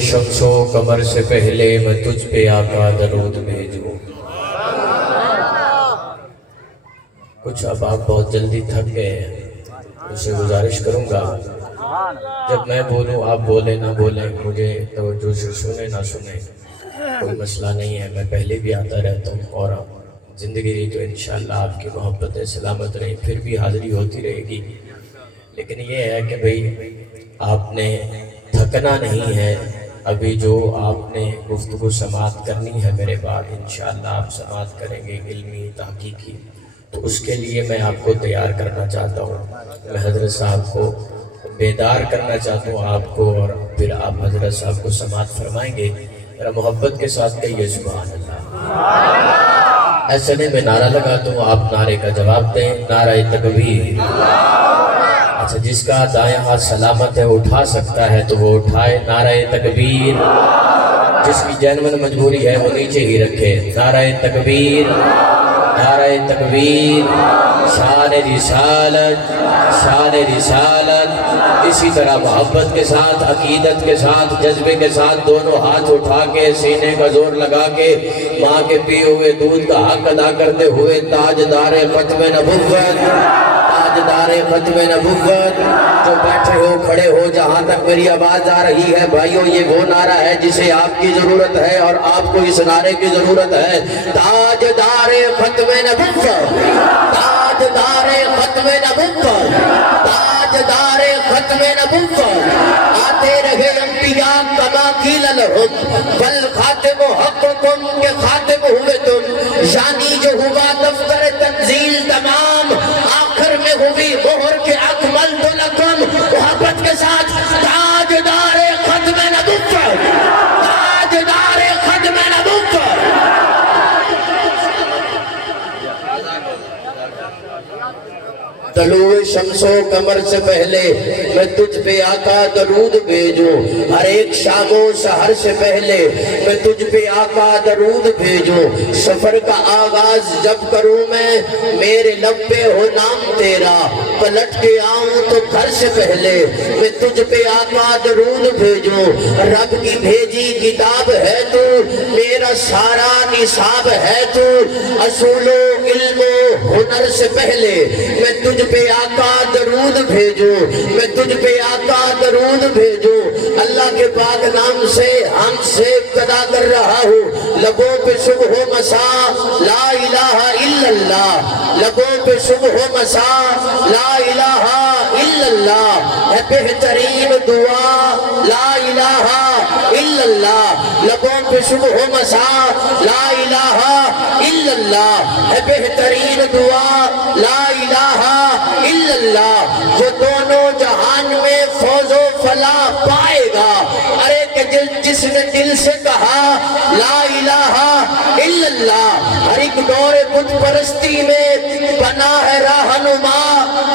شمس و قمر سے پہلے میں تجھ پہ آقا درود بھیجوں۔ کچھ اب آپ بہت جلدی تھک گئے ہیں، اسے گزارش کروں گا جب میں بولوں آپ بولیں نہ بولیں، مجھے توجہ سے سنیں نہ سنیں، کوئی مسئلہ نہیں ہے، میں پہلے بھی آتا رہتا ہوں اور زندگی رہی تو انشاءاللہ آپ کی محبت سلامت رہی، پھر بھی حاضری ہوتی رہے گی۔ لیکن یہ ہے کہ بھئی آپ نے تھکنا نہیں ہے، ابھی جو آپ نے گفتگو سماعت کرنی ہے میرے بعد انشاءاللہ آپ سماعت کریں گے علمی تحقیقی، تو اس کے لیے میں آپ کو تیار کرنا چاہتا ہوں، میں حضرت صاحب کو بیدار کرنا چاہتا ہوں آپ کو، اور پھر آپ حضرت صاحب کو سماعت فرمائیں گے۔ میرا محبت کے ساتھ کہیے سبحان اللہ۔ ایسے نہیں میں نعرہ لگاتا ہوں، آپ نعرے کا جواب دیں، نعرہ تکبیر۔ اچھا جس کا دائیں ہاتھ سلامت ہے اٹھا سکتا ہے تو وہ اٹھائے نعرہ تکبیر، جس کی جینون مجبوری ہے وہ نیچے ہی رکھے نعرہ تکبیر، نعرہ تکبیر، شان رسالت، شان رسالت۔ اسی طرح محبت کے ساتھ، عقیدت کے ساتھ، جذبے کے ساتھ دونوں ہاتھ اٹھا کے سینے کا زور لگا کے ماں کے پیے ہوئے دودھ کا حق ادا کرتے ہوئے تاجدار ختم نبوت، تاجدار ختم نبوت، جو بیٹھے ہو کھڑے ہو جہاں تک میری آواز آ رہی ہے بھائیوں، یہ وہ نعرہ ہے جسے آپ کی ضرورت ہے اور آپ کو اس نعرے کی ضرورت ہے۔ تاجدار ختم نبوت، تاجدار ختم نبوت، تاجدار ختم نبوت، آتے رہے انبیاء کما قیل لہم بل خاتم حقکم کے خاتم ہوئے تم، یعنی جو ہوا دفتر تنزیل تمام آخر میں ہوئی مہر کے اکملت لکم۔ محبت کے ساتھ تاجدار ختم نبوت، تاجدار ختم نبوت۔ طلوع شمس و قمر سے پہلے میں تجھ پہ آقا درود بھیجوں، ہر ایک شام و سحر سے پہلے میں تجھ پہ آقا درود بھیجوں۔ سفر کا آغاز جب کروں میں میرے لب پہ ہو نام تیرا، پلٹ کے آؤں تو گھر سے پہلے میں تجھ پہ آقا درود بھیجوں۔ رب کی بھیجی کتاب ہے تو، میرا سارا نصاب ہے تو، اصول و علم و ہنر سے پہلے میں تجھ پہ آقا درود بھیجوں، میں تجھ پہ آقا درود بھیجوں۔ اللہ کے پاک نام سے ہم سے ابتدا کر رہا ہوں، لبوں پہ صبح و مساء لا الہ الا اللہ، لبوں پہ صبح و مساء لا الہ الا اللہ، ہے بہترین دعا لا الہ الا اللہ، لبوں پہ صبح و مساء لا الہ الا اللہ، ہے بہترین دعا لا الہ الا اللہ۔ جو دونوں جہان میں فوز و فلاح پائے گا، ارے کہ جس نے دل سے کہا لا الہ الا اللہ، ہر ایک دور بت پرستی میں بنا ہے رہنما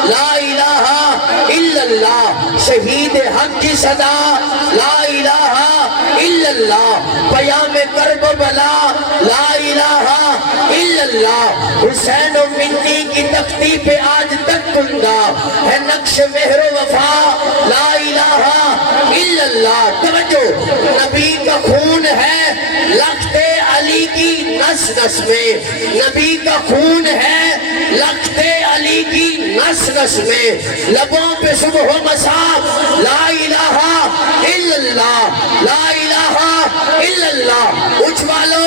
لا الہ الا اللہ، شہید حق کی صدا لا الہ الا اللہ، پیام کرب بلا لا الہ الا اللہ، حسین و منی کی تختی پہ آج تک کندہ ہے نقش مہر و وفا لا الہ الا اللہ۔ توجہ، نبی کا خون ہے لخت علی کی نس نس میں، نبی کا خون ہے لخت علی کی نس نس میں، لبوں پہ صبح و مساء لا الہ الا اللہ، لا الہ الا اللہ۔ اچھوالو،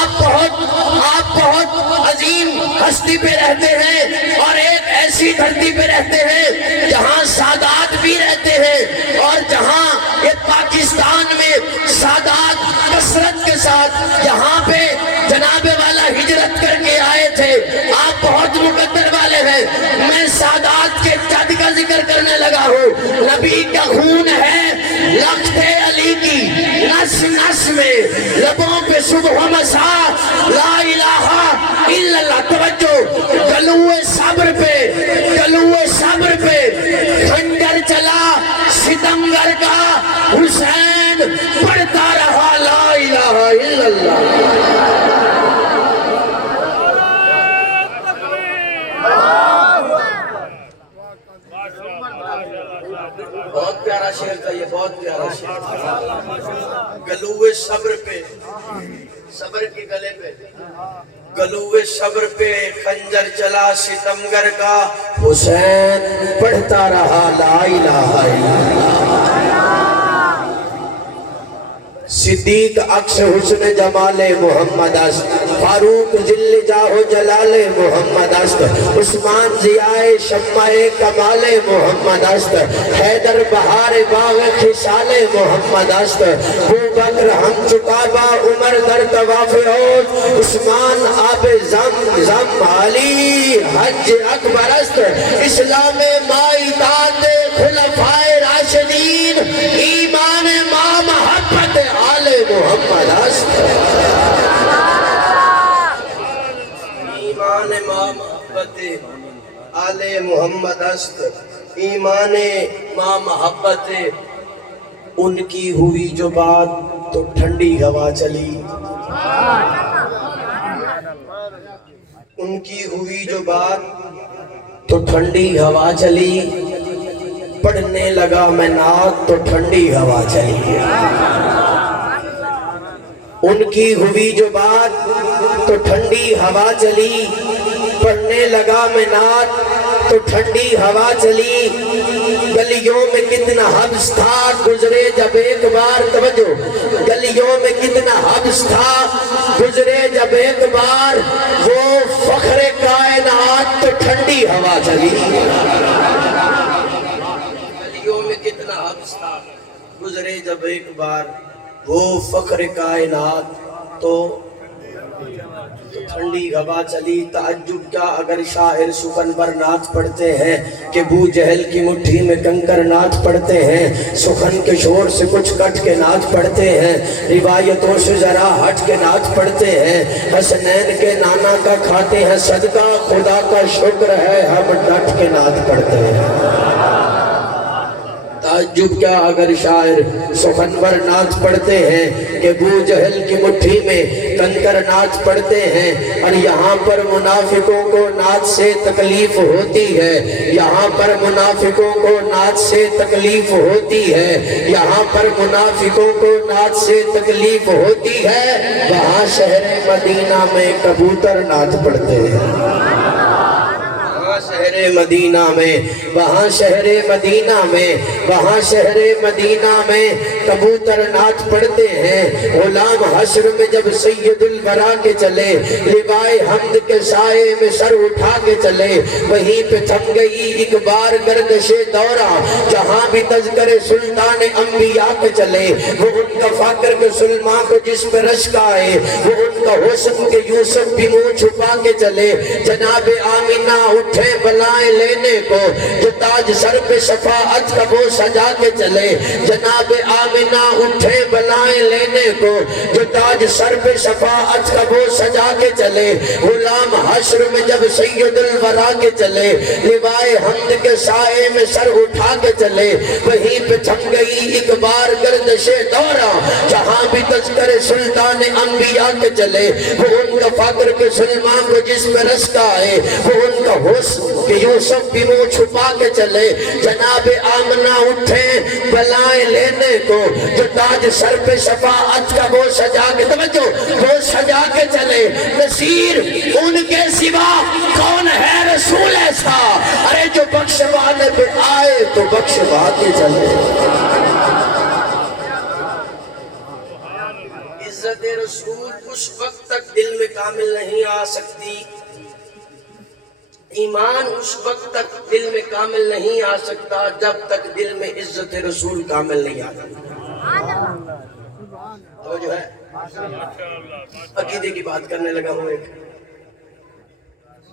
آپ بہت عظیم ہستی پہ رہتے ہیں اور ایک ایسی دھرتی پہ رہتے ہیں جہاں سادات بھی رہتے ہیں، اور جہاں یہ پاکستان میں سادات کثرت کے ساتھ یہاں پہ جناب والا ہجرت کر کے آئے تھے۔ آپ بہت مقدر والے ہیں، میں سادات کے جد کا ذکر کرنے لگا ہوں۔ نبی کا خون ہے لخت علی کی نس نس میں، لبوں پہ صبح و مساء لا الہ الا اللہ۔ توجہ، گلوے صبر پہ، گلوے صبر پہ خنجر چلا ستمگر کا، حسین پڑھتا رہا لا الہ الا اللہ۔ بہت پیارا شعر تھا یہ، بہت پیارا شعر. گلوے صبر پہ، صبر کے گلے پہ، گلوے صبر پہ خنجر چلا ستمگر کا، حسین پڑھتا رہا لا الہ الا اللہ. صدیق عکس حسن جمال محمد است، فاروق ذل جاہ جلال محمد است، عثمان ضیاء شمع کمال محمد است، حیدر بہار باغ خصال محمد است، ابوبکر ہم چکابہ عمر در طواف عود، عثمان آب زم علی حج اکبر است. اسلام مائدات خلفائے راشدین، ایمان ما محبت آل محمد است. ایمان ما محبت آل محمد است. ایمان ما محبت. ان کی ہوئی جو بات تو ٹھنڈی ہوا چلی، ان کی ہوئی جو بات تو ٹھنڈی ہوا چلی، پڑھنے لگا میں نعت تو ٹھنڈی ہوا چلی. ان کی ہوئی جو بات تو ٹھنڈی ہوا چلی، پڑھنے لگا میں نعت تو ٹھنڈی ہوا چلی. گلیوں میں کتنا حبس تھا گزرے جب ایک بار، توجہ، گلیوں میں کتنا حبس تھا گزرے جب ایک بار، وہ فخر کائنات تو ٹھنڈی ہوا چلی. گلیوں میں کتنا حبس تھا گزرے جب ایک بار، وہ فخر کائنات تو ٹھنڈی ہوا چلی. تعجب کیا اگر شاعر سخن پر نعت پڑھتے ہیں کہ بو جہل کی مٹھی میں کنکر نعت پڑھتے ہیں، سخن کے شور سے کچھ کٹ کے نعت پڑھتے ہیں، روایتوں سے ذرا ہٹ کے نعت پڑھتے ہیں، حسنین کے نانا کا کھاتے ہیں صدقہ، خدا کا شکر ہے ہم ڈٹ کے نعت پڑھتے ہیں. تعجب کیا اگر شاعر سخن پر نعت پڑھتے ہیں کہ بو جہل کی مٹھی میں کنکر نعت پڑھتے ہیں. اور یہاں پر منافقوں کو نعت سے تکلیف ہوتی ہے، یہاں پر منافقوں کو نعت سے تکلیف ہوتی ہے، یہاں پر منافقوں کو نعت سے تکلیف ہوتی ہے. وہاں شہر مدینہ میں کبوتر نعت پڑھتے ہیں، شہر مدینہ میں، وہاں شہر مدینہ میں، وہاں شہر مدینہ میں کبوتر نعت پڑھتے ہیں. غلام حشر میں جب سید الورا کے چلے، لوائے حمد کے سائے میں سر اٹھا کے چلے، وہیں پہ تھم گئی ایک بار گردش دورہ، جہاں بھی تذکر سلطان انبیاء کے چلے. وہ ان کا فاکر کے سلمان کو جس پہ رشک آئے، وہ ان کا حسن کے یوسف بھی منہ چھپا کے چلے. جناب آمینہ اٹھے بلائیں لینے کو، جو تاج سر پہ شفاعت کا وہ سجا کے چلے. جناب آمینہ اٹھے بلائیں لینے کو، جو تاج سر پہ شفاعت کا وہ سجا کے چلے. غلام حشر میں جب سید الورا کے چلے، لوائے حمد کے سائے میں سر اٹھا کے چلے، وہیں پہ تھم گئی ایک بار گردش دورہ، جہاں بھی تذکر سلطان انبیاء کے چلے. وہ ان کا فقر کے سلمان کو جس پہ رشک آئے، وہ ان کا حسن کہ یوسف بھی منہ چھپا کے چلے. جناب آمنہ اٹھے بلائیں لینے کو، جو تاج سر پہ شفاعت کا وہ سجا کے، توجہ، وہ سجا کے چلے. نصیر ان کے سوا کون ہے رسول ایسا، ارے جو بخشوانے پہ آئے تو بخشوا کے چلے. عزت رسول اس وقت تک دل میں کامل نہیں آ سکتی، ایمان اس وقت تک دل میں کامل نہیں آ سکتا جب تک دل میں عزت رسول کامل نہیں آتا. تو جو ہے عقیدے کی بات کرنے لگا ہوں. ایک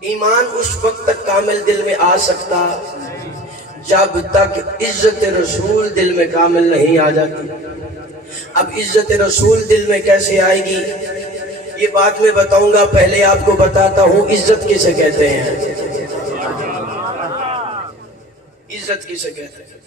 ایمان اس وقت تک کامل دل میں آ سکتا جب تک عزت رسول دل میں کامل نہیں آ جاتی. اب عزت رسول دل میں کیسے آئے گی یہ بات میں بتاؤں گا. پہلے آپ کو بتاتا ہوں عزت کسے کہتے ہیں. عزت کسے کہتے ہیں؟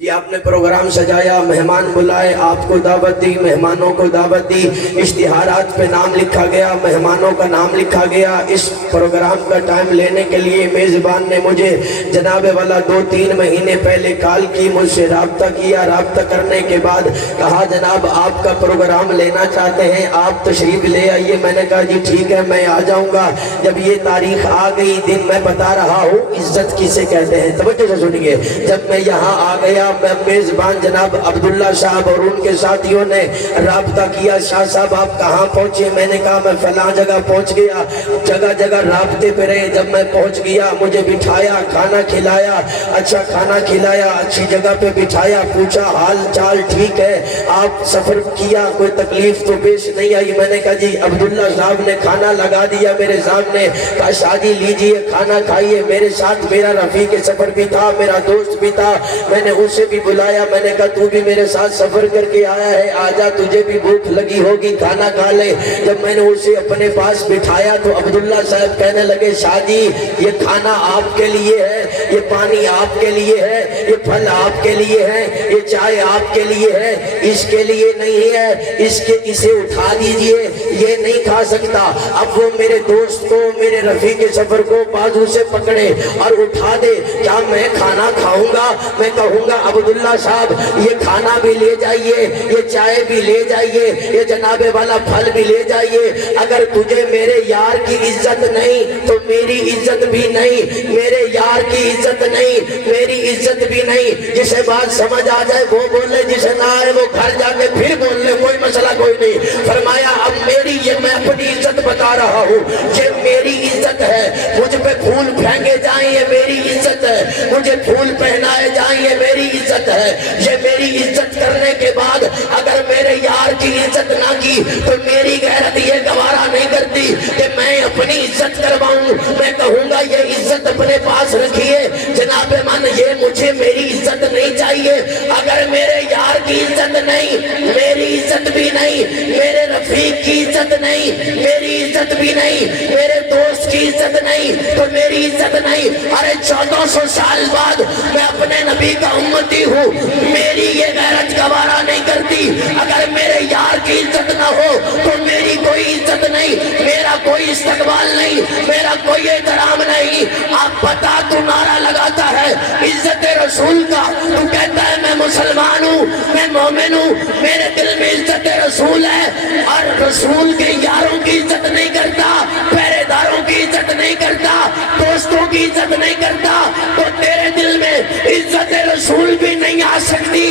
یہ آپ نے پروگرام سجایا، مہمان بلائے، آپ کو دعوت دی، مہمانوں کو دعوت دی، اشتہارات پہ نام لکھا گیا، مہمانوں کا نام لکھا گیا۔ اس پروگرام کا ٹائم لینے کے لیے میزبان نے مجھے جناب والا 2-3 مہینے پہلے کال کی، مجھ سے رابطہ کیا۔ رابطہ کرنے کے بعد کہا جناب آپ کا پروگرام لینا چاہتے ہیں، آپ تشریف لے آئیے۔ میں نے کہا جی ٹھیک ہے میں آ جاؤں گا۔ جب یہ تاریخ آ گئی، دن میں بتا رہا ہوں عزت کسے کہتے ہیں، توجہ سے سنیے۔ جب میں یہاں آ گیا، میزبان جناب عبداللہ صاحب اور ان کے ساتھیوں نے رابطہ کیا، شاہ صاحب آپ کہاں پہنچے؟ میں نے کہا میں فلاں جگہ پہنچ گیا۔ جگہ جگہ رابطے پہ رہے، جب میں پہنچ گیا مجھے بٹھایا، کھانا کھلایا، اچھا کھانا کھلایا، اچھی جگہ پہ بٹھایا، پوچھا حال چال ٹھیک ہے، آپ سفر کیا کوئی تکلیف تو پیش نہیں آئی؟ میں نے کہا جی۔ عبداللہ صاحب نے کھانا لگا دیا میرے سامنے، کہا شاہ جی لیجئے کھانا کھائیے۔ میرے ساتھ میرا رفیق سفر بھی تھا، میرا دوست بھی تھا، میں نے اسے بھی بلایا۔ میں نے کہا تو بھی میرے ساتھ سفر کر کے آیا ہے، آجا تجھے بھی بھوک لگی ہوگی، کھانا کھا لے۔ جب میں نے اسے اپنے پاس بٹھایا تو عبداللہ صاحب کہنے لگے شاہ جی یہ کھانا آپ کے لیے ہے، یہ پانی آپ کے لیے ہے، یہ پھل آپ کے لیے ہے، یہ چائے آپ کے لیے ہے، اس کے لیے نہیں ہے، اسے اٹھا دیجئے، یہ نہیں کھا سکتا۔ اب وہ میرے دوست کو، میرے رفیق سفر کو بازو سے پکڑے اور اٹھا دے۔ کیا میں کھانا کھاؤں گا؟ میں کہوں گا عبداللہ صاحب یہ کھانا بھی لے جائیے، یہ چائے بھی لے جائیے، یہ جناب والا پھل بھی لے جائیے۔ اگر تجھے میرے یار کی عزت نہیں تو میری عزت بھی نہیں، میرے یار کی عزت نہیں میری عزت بھی نہیں۔ جسے بات سمجھ آ جائے وہ بولے، جسے نہ آئے وہ گھر جا کے پھر بول لے، کوئی مسئلہ کوئی نہیں۔ فرمایا اب میری، یہ میں اپنی عزت بتا رہا ہوں، یہ میری عزت ہے۔ مجھ پہ پھول پھینکے جائیں یہ میری عزت ہے، مجھے پھول پہنائے جائیں یہ میری عزت ہے۔ یہ میری عزت کرنے کے بعد اگر میرے یار کی عزت نہ کی تو میری غیرت یہ گوارا نہیں کرتی کہ میں اپنی عزت کرواؤں۔ میں کہوں گا یہ عزت اپنے پاس رکھیے جناب من، یہ مجھے میری عزت نہیں چاہیے۔ اگر میرے یار کی عزت نہیں، میری عزت بھی نہیں، میرے رفیق کی عزت نہیں، میری عزت بھی نہیں، میرے دوست کی عزت نہیں تو میری عزت نہیں۔ ارے 1400 سال بعد میں اپنے نبی کا امتی ہوں، میری یہ غیرت گوارا نہیں کرتی۔ اگر میرے یار کی عزت نہ ہو تو میری کوئی عزت نہیں، میرا کوئی استقبال نہیں، میرا کوئی احترام نہیں۔ آپ پتا تو نعرہ لگاتا ہے عزت رسول کا، تو کہتا ہے میں مسلمان ہوں، میں مومن ہوں، میرے دل میں عزت رسول ہے، اور رسول کے یاروں کی عزت نہیں کرتا، پہرے داروں کی عزت نہیں کرتا، دوستوں کی عزت نہیں کرتا، تو تیرے دل میں عزت رسول بھی نہیں آ سکتی۔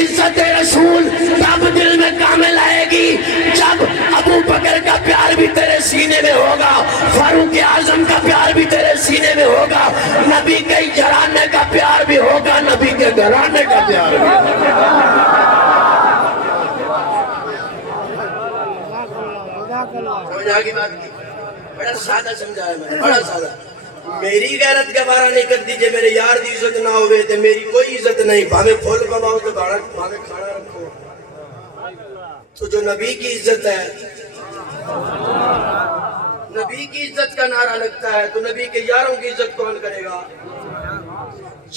عزت رسول تب دل میں کامل آئے گی جب ابو بکر کا پیار بھی تیرے سینے میں ہوگا، فاروق اعظم کا پیار بھی تیرے سینے میں ہوگا، نبی کے گھرانے کا پیار بھی ہوگا، نبی کے گھرانے کا پیار بھی ہوگا۔ سمجھ آگی بات کی؟ بڑا سادہ سمجھایا میں، بڑا سادہ۔ میری غیرت گوارا نہیں کرتی جے میرے یار دی عزت نہ ہوئے تے میری کوئی عزت نہیں، بھاوے پھول پواؤ تو بھاوے کھانا رکھو۔ تو جو نبی کی عزت ہے، نبی کی عزت کا نعرہ لگتا ہے تو نبی کے یاروں کی عزت کون کرے گا؟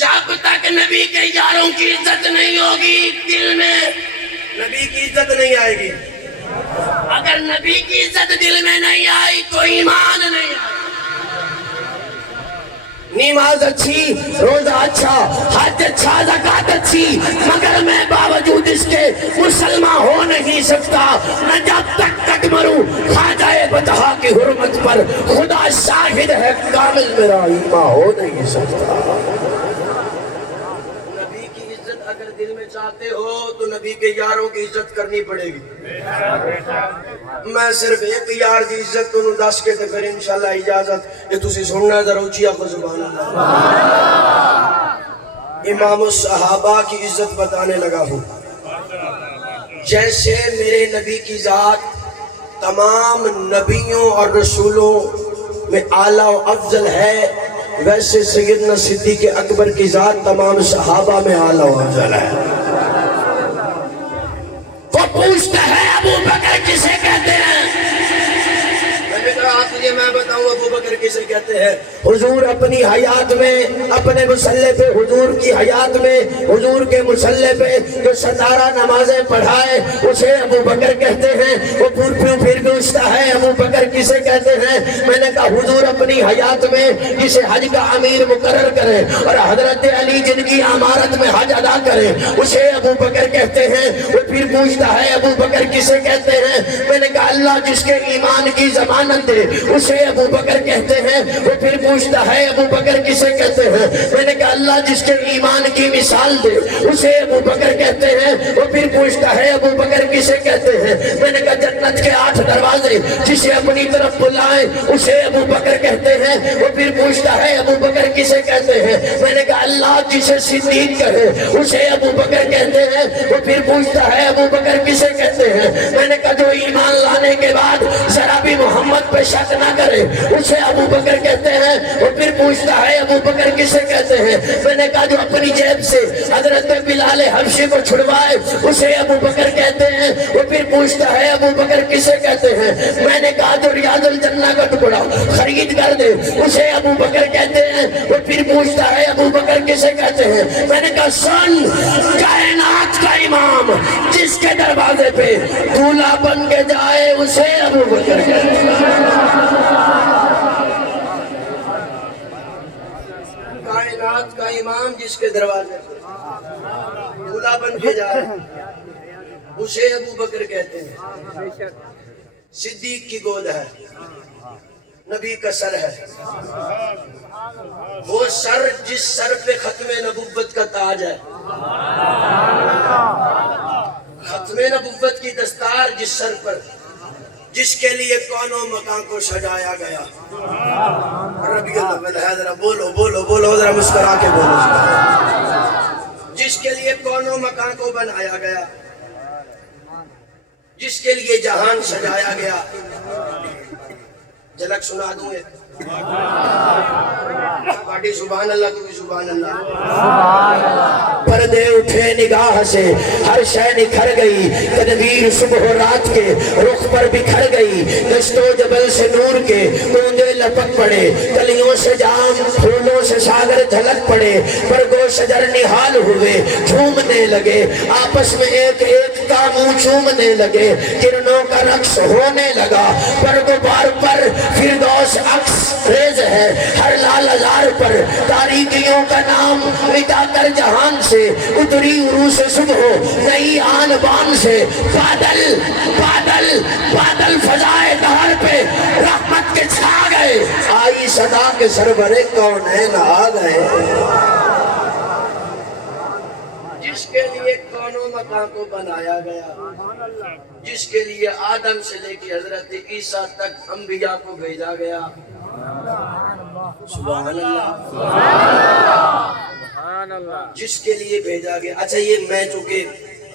جب تک نبی کے یاروں کی عزت نہیں ہوگی دل میں نبی کی عزت نہیں آئے گی۔ اگر نبی کی عزت دل میں نہیں آئی تو ایمان نہیں آئی۔ نماز اچھی، روزہ اچھا، حج اچھا، زکاة اچھی، مگر میں باوجود اس کے مسلمان ہو نہیں سکتا۔ نہ جب تک مروں خواجہ بطحا کی حرمت پر خدا شاہد ہے کامل میرا ایمان ہو نہیں سکتا۔ نبی کی عزت اگر دل میں چاہتے ہو تو نبی کے یاروں کی عزت کرنی پڑے گی۔ میں صرف ایک یار دی عزت تو انہوں دس کے تے پھر انشاءاللہ اجازت یہ تسی سننا ہے ذرا اچھی آخو سبحان اللہ۔ امام الصحابہ کی عزت بتانے لگا ہوں۔ جیسے میرے نبی کی ذات تمام نبیوں اور رسولوں میں اعلیٰ و افضل ہے، ویسے سیدنا صدیق اکبر کی ذات تمام صحابہ میں اعلیٰ و افضل ہے۔ وہ پوچھتا ہے ابو بکر کسے کہتے ہیں؟ میں نے کہا آپ تجھے میں بتاؤں ابو بکر کسے کہتے ہیں؟ حضور اپنی حیات میں اپنے مصلی پہ حضور کی حیات میں حضور کے مصلی پہ جو 17 نمازیں پڑھائے اسے ابو بکر کہتے ہیں۔ وہ پھر پوچھتا ہے ابو بکر کسے کہتے ہیں؟ میں نے کہا حضور اپنی حیات میں جسے حج کا امیر مقرر کرے اور حضرت علی جن کی امارت میں حج ادا کرے اسے ابو بکر کہتے ہیں۔ وہ پھر پوچھتا ہے ابو بکر کسے کہتے ہیں؟ میں نے کہا اللہ جس کے ایمان کی ضمانت دے اسے ابو بکر کہتے ہیں۔ وہ پھر پوچھتا ہے ابو بکر کسے کہتے ہیں؟ میں نے کہا اللہ جس کے ایمان کی مثال دے اسے ابو بکر کہتے ہیں۔ وہ پھر پوچھتا ہے ابو بکر کسے کہتے ہیں؟ میں نے کہا جنت کے 8 دروازے جسے اپنی طرف بلائیں اسے ابو بکر کہتے ہیں۔ وہ پھر پوچھتا ہے ابو بکر کسے کہتے ہیں؟ میں نے کہا اللہ جسے صدیق کہے اسے ابو بکر کہتے ہیں۔ وہ پھر پوچھتا ہے ابو بکر کسے کہتے ہیں؟ میں نے کہا جو ایمان لانے کے بعد ذرا بھی محمد پہ شک نہ کرے اسے ابو بکر کہتے ہیں۔ وہ پھر پوچھتا ہے ابو بکر کسے کہتے ہیں؟ میں نے کہا جو اپنی جیب سے حضرت بلال حبشی کو چھڑوائے اسے ابو بکر کہتے ہیں۔ وہ پھر پوچھتا ہے ابو بکر کسے کہتے ہیں؟ میں نے کہا جو ریاض الجنہ کا ٹکڑا خرید کر دے اسے ابو بکر کہتے ہیں۔ وہ پھر پوچھتا ہے ابو بکر کسے کہتے ہیں؟ میں نے کہا سن کائنات کا امام جس کے دروازے پہ دولہا بن کے جائے اسے ابو بکر کہتے ہیں۔ کائنات کا امام جس کے دروازے پہ دولہا بن کے جائے اسے ابو بکر کہتے ہیں۔ صدیق کی گود ہے، نبی کا سر ہے، وہ سر جس سر پہ ختم نبوت کا تاج ہے، ختم نبوت کی دستار جس سر پر، جس کے لیے کون و مکان کو سجایا گیا۔ ربی اللہ ہے، ذرا بولو بولو بولو، ذرا مسکرا کے بولو، جس کے لیے کون و مکان کو بنایا گیا، جس کے لیے جہان سجایا گیا۔ جھلک سنا دوں گے پارٹی سبحان اللہ، تو بھی سبحان اللہ۔ پردے اٹھے نگاہ سے ہر شے نکھر گئی، تدبیر صبح و رات کے رخ پر بکھر گئی، دشت و جبل سے نور کے توندے لپک پڑے، کلیوں سے جام پھولوں سے ساگر جھلک پڑے، برگو شجر نہال ہوئے جھومنے لگے، آپس میں ایک ایک کا منہ چومنے لگے، کرنوں کا رقص ہونے لگا، برگو بار پر فردوس عکس ریز ہے، ہر لال ازار پر تاریکیوں کا نام مٹا کر جہان سے اتری عروس صبح نئی آن بان سے، بادل بادل بادل فضائے دہر پہ رحمت کے چھا گئے، آئی صدا کے سربرے کونین آ گئے۔ جس کے لیے کونوں مکان کو بنایا گیا، جس کے لیے آدم سے لے کے حضرت عیسیٰ تک انبیاء کو بھیجا گیا۔ سبحان اللہ، جس کے لیے بھیجا گیا۔ اچھا یہ میں چونکہ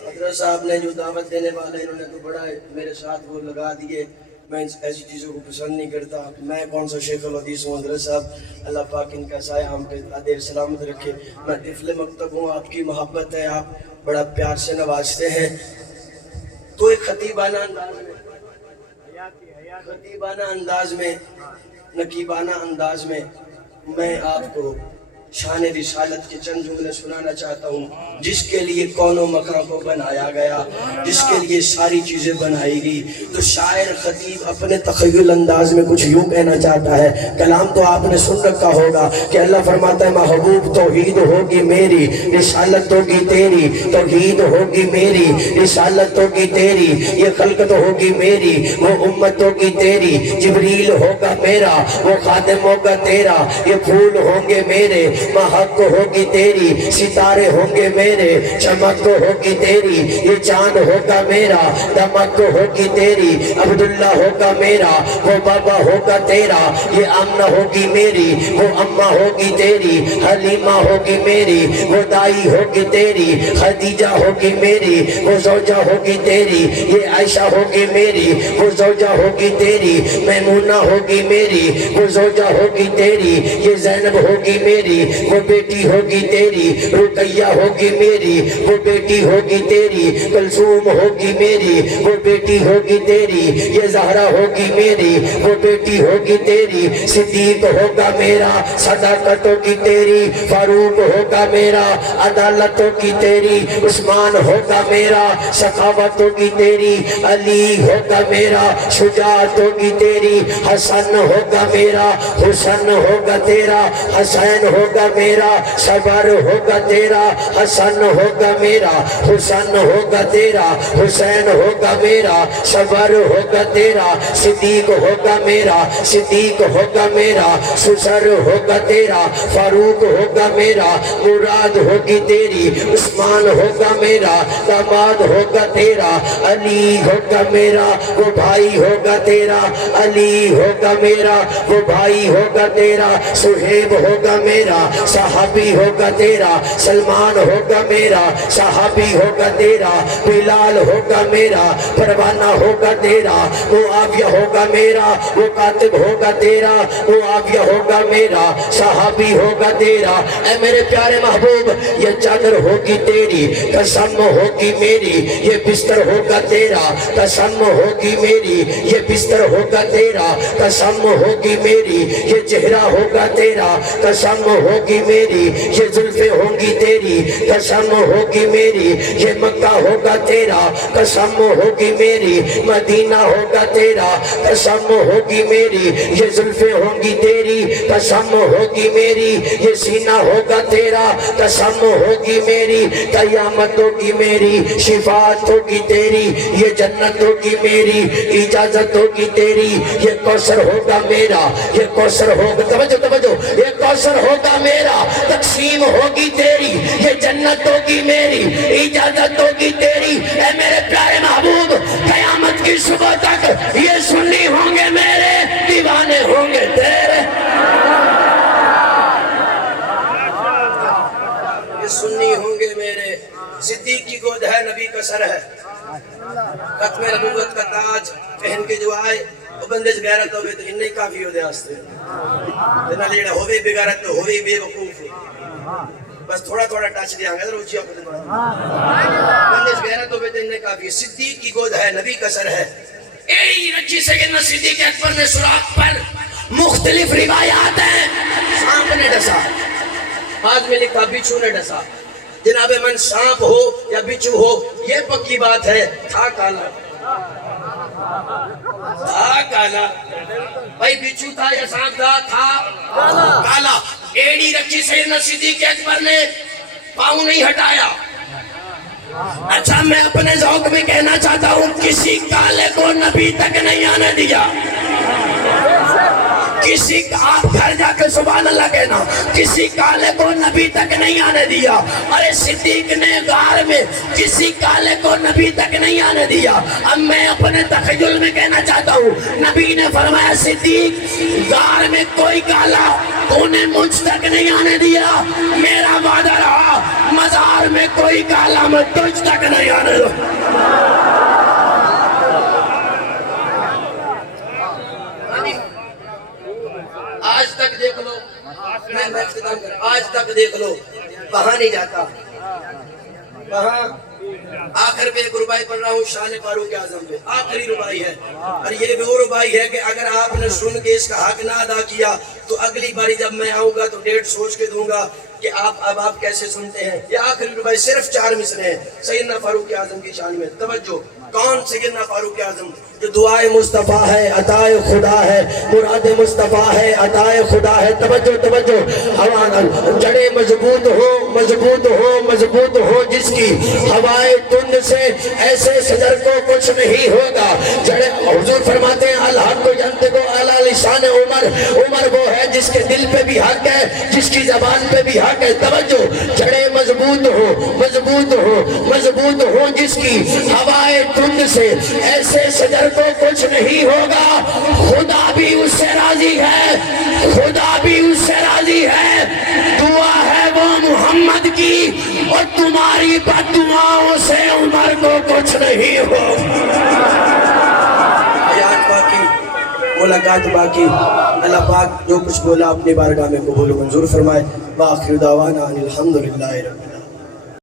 حضرت صاحب نے جو دعوت دینے والے انہوں نے تو بڑا میرے ساتھ وہ لگا دیے، میں ایسی چیزوں کو پسند نہیں کرتا۔ میں کون سا شیخ الحدیث ہوں، حضرت صاحب اللہ پاک ان کا سایہ ہم پہ دیر سلامت رکھے۔ میں طفل مکتب ہوں، آپ کی محبت ہے، آپ بڑا پیار سے نوازتے ہیں، تو ایک خطیبانہ انداز میں نقیبانہ انداز میں میں آپ کو شان رسالت کے چند جملے سنانا چاہتا ہوں۔ جس کے لیے کون و مکان کو بنایا گیا، جس کے لیے ساری چیزیں بنائی گئی، تو شاعر خطیب اپنے تخیل انداز میں کچھ یوں کہنا چاہتا ہے۔ کلام تو آپ نے سن رکھا ہوگا کہ اللہ فرماتا ہے محبوب توحید ہوگی میری، رسالت ہوگی تیری، توحید ہوگی میری، رسالت ہوگی تیری، یہ خلقت ہوگی میری، وہ امت ہوگی تیری، جبریل ہوگا میرا، وہ خادم ہوگا تیرا، یہ پھول ہوں گے میرے، مہک ہوگی تیری، ستارے ہوں گے میرے، چمک ہوگی تیری، یہ چاند ہوگا میرا، دمک ہوگی تیری، عبداللہ ہوگا میرا، وہ بابا ہوگا تیرا، یہ آمنہ ہوگی میری، وہ اماں ہوگی تیری، حلیمہ ہوگی میری، وہ دائی ہوگی تیری، خدیجہ ہوگی میری، وہ زوجہ ہوگی تیری، یہ عائشہ ہوگی میری، وہ زوجہ ہوگی تیری، میمونہ ہوگی میری، وہ زوجہ ہوگی تیری، یہ زینب ہوگی میری، وہ بیٹی ہوگی تیری، رقیہ ہوگی میری وہ بیٹی ہوگی تیری، کلثوم ہوگی میری وہ بیٹی ہوگی تیری، یہ زہرا ہوگی میری وہ بیٹی ہوگی تیری، صدیق ہوگا میرا صداقتوں کی تیری، فاروق ہوگا میرا عدالتوں کی تیری، عثمان ہوگا میرا سخاوتوں کی تیری، علی ہوگا میرا شجاعتوں کی تیری، حسن ہوگا میرا حسن ہوگا تیرا، حسین ہوگا میرا صبر ہوگا تیرا، حسن ہوگا میرا حسن ہوگا تیرا، حسین ہوگا میرا صبر ہوگا تیرا، صدیق ہوگا میرا صدیق ہوگا میرا، سسر ہوگا تیرا، فاروق ہوگا میرا، مراد ہوگی تیری، عثمان ہوگا میرا، داماد ہوگا تیرا، علی ہوگا میرا وہ بھائی ہوگا تیرا، علی ہوگا میرا وہ بھائی ہوگا تیرا، صہیب ہوگا میرا صحابی ہوگا تیرا، سلمان ہوگا میرا صحابی ہوگا تیرا، بلال ہوگا میرا پروانہ ہوگا تیرا، معاویہ ہوگا میرا وہ کاتب ہوگا تیرا، معاویہ ہوگا میرا صحابی ہوگا تیرا، اے میرے پیارے محبوب یہ چادر ہوگی تیری، قسم ہوگی میری یہ بستر ہوگا تیرا، قسم ہوگی میری یہ بستر ہوگا تیرا، قسم ہوگی میری یہ چہرہ ہوگا تیرا، قسم ہوگی میری یہ زلفیں ہوں گی تیری، قسم ہوگی میری یہ مکہ ہوگا تیرا، قسم ہوگی میری مدینہ ہوگا تیرا، قسم ہوگی میری یہ زلفیں ہوں گی تیری، قسم ہوگی میری یہ سینہ ہوگا تیرا، قسم ہوگی میری قیامت ہوگی میری، شفاعت ہوگی تیری، یہ جنت ہوگی میری، اجازت ہوگی تیری، یہ کوثر ہوگا میرا، یہ کوثر ہوگا توجہ توجہ یہ کوثر ہوگا میرا، تقسیم ہوگی تیری، یہ جنت ہوگی میری، اجازت ہوگی تیری، اے میرے پیارے محبوب قیامت کی صبح تک یہ سنی ہوں گے میرے، دیوانے ہوں گے تیرے، یہ سنی ہوں گے میرے، صدیق کی گود ہے نبی کا سر ہے، ختم نبوت کا تاج پہن کے جو آئے وہ بندش غیرت ہوئے تو انہیں کافی ہو دے آستے جنہ لیڑا ہوئے بغیرت تو ہوئے بے وقوف بس تھوڑا تھوڑا ٹچ دیا گا روچی آپ کو بندش غیرت ہوئے تو انہیں کافی صدیق کی گود ہے نبی کا سر ہے، ایڑی رچی سیدنا صدیق اکبر نے سراغ پر مختلف روایات ہیں، سانپ نے ڈسا، بعد میں لکھا بچھو نے ڈسا، جناب من سانپ ہو یا بچھو ہو یہ پکی بات ہے، تھا کالا تھا کالا، بھائی بچھو تھا یا سانپ تھا کالا، ایڑی رکھی سیدنا صدیق اکبر نے پاؤں نہیں ہٹایا۔ اچھا میں اپنے ذوق میں کہنا چاہتا ہوں کسی کالے کو نبی تک نہیں آنے دیا، کسی آپ گھر جا کے سبحان اللہ کہنا، کسی کالے کو نبی تک نہیں آنے دیا، ارے صدیق نے غار میں کسی کالے کو نبی تک نہیں آنے دیا۔ اب میں اپنے تخیل میں کہنا چاہتا ہوں نبی نے فرمایا صدیق غار میں کوئی کالا انہیں مجھ تک نہیں آنے دیا، میرا وعدہ رہا مزار میں کوئی کالا میں تجھ تک نہیں آنے دیا۔ آج تک دیکھ لو، میں اختتام کر آج تک دیکھ لو وہاں نہیں جاتا، وہاں آخر پہ ایک ربائی پڑھ رہا ہوں شان فاروق اعظم پہ، آخری ربائی ہے، اور یہ بھی وہ ربائی ہے کہ اگر آپ نے سن کے اس کا حق نہ ادا کیا تو اگلی باری جب میں آؤں گا تو ڈیٹ سوچ کے دوں گا کہ آپ کیسے سنتے ہیں۔ یہ آخری ربائی صرف 4 مصرے ہیں سیدنا فاروق اعظم کی شان میں، توجہ کون سیدنا فاروق اعظم جو دعائے مصطفیٰ ہے عطائے خدا ہے، مراد مصطفیٰ ہے عطائے خدا ہے، توجہ توجہ جڑے مضبوط ہو جس کی ہوائے تند سے ایسے شجر کو کچھ نہیں ہوگا، جڑے حضور فرماتے ہیں الحق کو جانتے کو اعلیٰ لسان عمر وہ ہے جس کے دل پہ بھی حق ہے جس کی زبان پہ بھی حق ہے، توجہ جڑے مضبوط ہو جس کی ہوائے تند سے ایسے شجر کو کچھ نہیں ہوگا، خدا بھی اس سے راضی ہے، خدا بھی اس سے راضی ہے، دعا ہے وہ محمد کی اور تمہاری بد دعاؤں سے عمر کو کچھ نہیں ہوگا۔ آیات باقی ملاقات باقی. اللہ پاک جو کچھ بولا اپنی بارگاہ میں قبول و منظور فرمائے. وآخر دعوانا ان الحمدللہ رب العالمین.